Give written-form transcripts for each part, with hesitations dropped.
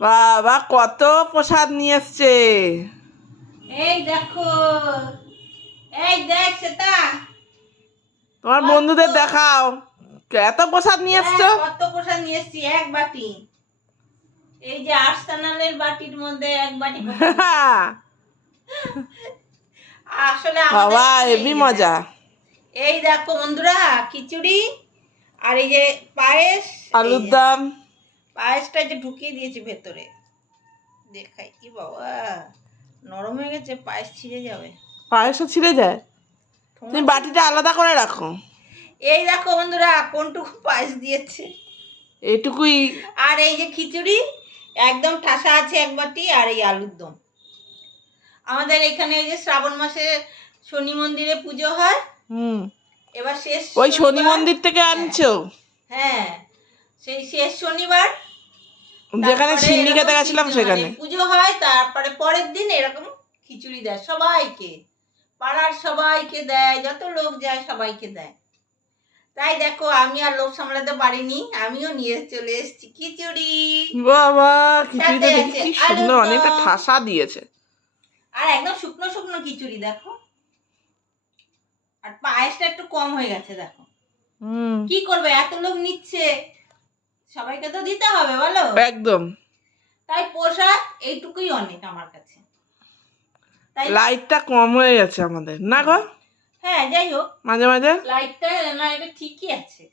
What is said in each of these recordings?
বাবা কত প্রসাদ নিয়ে এসছে। এই দেখো, এই দেখ সেটা তোমার বন্ধুদের দেখাও এত প্রসাদ নিয়ে এসছো। কত প্রসাদ নিয়ে এসছি, এক বাটি। এই যে আর্সেনালের বাটির মধ্যে এক বাটি আসলে বাবা হেবি মজা। এই দেখো বন্ধুরা, খিচুড়ি আর এই যে পায়েস, আলুর দম। পায়েসটা যে ঢুকিয়ে দিয়েছি ভেতরে, দেখাই কি বাবা নরম হয়ে গেছে, পায়েস ছিঁড়ে যাবে। পায়েসও ছিঁড়ে যায়, তুমি বাটিটা আলাদা করে রাখো। এই দেখো বন্ধুরা কোনটুকু পায়েস দিয়েছে, এইটুকুই। আর এই যে খিচুড়ি একদম ঠাসা আছে এক বাটি, আর এই আলুর দম। আমাদের এখানে এই যে শ্রাবণ মাসে শনি মন্দিরে পুজো হয়। এবার শেষ ওই শনি মন্দির থেকে আনছো? হ্যাঁ, সেই শেষ শনিবার যেখানে সিন্নি খেতে গেছিলাম সেখানে পুজো হয়, তারপরে পরের দিন এরকম খিচুড়ি দেয় সবাইকে, পাড়ার সবাইকে দেয়, যত লোক যায় সবাইকে দেয়। তাই দেখো আমি আর লোক সামলাতে পারিনি, আমিও নিয়ে চলে এসেছি খিচুড়ি। বাবা খিচুড়িটা দেখি কি সুন্দর, অনেকটা ঠাসা দিয়েছে। আর একদম শুকনো শুকনো খিচুড়ি দেখো, আর পায়েসটা একটু কম হয়ে গেছে দেখো। কি করবে, এত লোক নিচ্ছে, সবাইকে তো দিতে হবে বলো। একদম। তাই প্রসাদ এইটুকুই অনেক আমার কাছে। তাই লাইটটা কম হয়ে গেছে আমাদের না গো? হ্যাঁ যাই হোক, মাঝে মাঝে লাইটটা না, এটা ঠিকই আছে।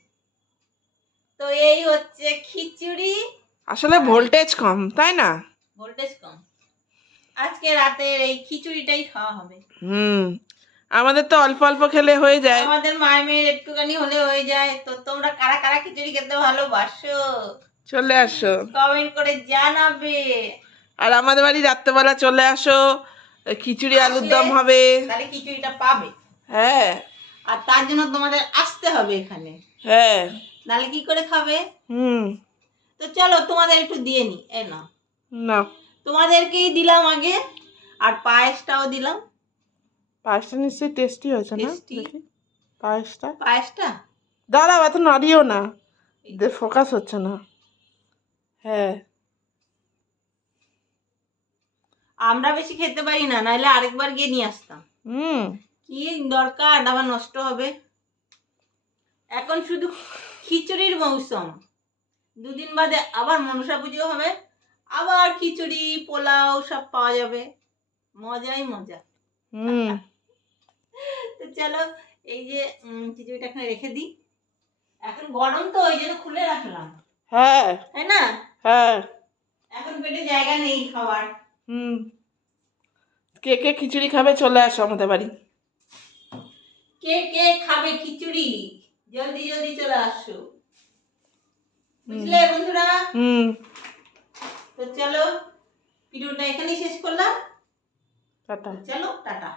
তো এই হচ্ছে খিচুড়ি, আসলে ভোল্টেজ কম তাই না? ভোল্টেজ কম। আজকে রাতের এই খিচুড়িটাই খাওয়া হবে। আমাদের তো অল্প অল্প খেলে হয়ে যায়, আমাদের মায়ের মেয়ের একটুখানি হলে হয়ে যায়। তো তোমরা কারা কারা খিচুড়ি খেতে ভালোবাসো চলে আসো, কমেন্ট করে জানাবে। আর আমাদের বাড়ি রাত্রেবেলা চলে আসো, খিচুড়ি আলুর দম হবে, তাহলে খিচুড়িটা পাবে। হ্যাঁ, আর তার জন্য তোমাদের আসতে হবে এখানে। হ্যাঁ, নাহলে কি করে খাবে? তো চলো তোমাদের একটু দিয়ে নি, এ না না তোমাদেরকেই দিলাম আগে, আর পায়েসটাও দিলাম। পায়েসটা নিশ্চয়ই টেস্টি হয়েছে না? দেখি পায়েসটা দাঁড়াও, এত নাড়িও না, ফোকাস হচ্ছে না। হ্যাঁ, আমরা বেশি খেতে পারি না, নাহলে আরেকবার গিয়ে নিয়ে আসতাম। কি দরকার, আবার নষ্ট হবে। এখন শুধু খিচুড়ির মৌসুম, দুদিন বাদে আবার মনসা পুজো হবে, আবার খিচুড়ি পোলাও সব পাওয়া যাবে, মজাই মজা। তো চলো এই যে খিচুড়িটা এখানে রেখে দিই, এখন গরম তো ওই জন্য খুলে রাখলাম। হ্যাঁ, তাই না? হ্যাঁ, এখন পেটে জায়গা নেই খাবার। কে কে খিচুড়ি খাবে চলে আসো আমাদের বাড়ি। কে কে খাবে খিচুড়ি, জলদি জলদি চলে আসো, বুঝলে বন্ধুরা? তো চলো ভিডিওটা এখানেই শেষ করলাম। টাটা। চলো টাটা।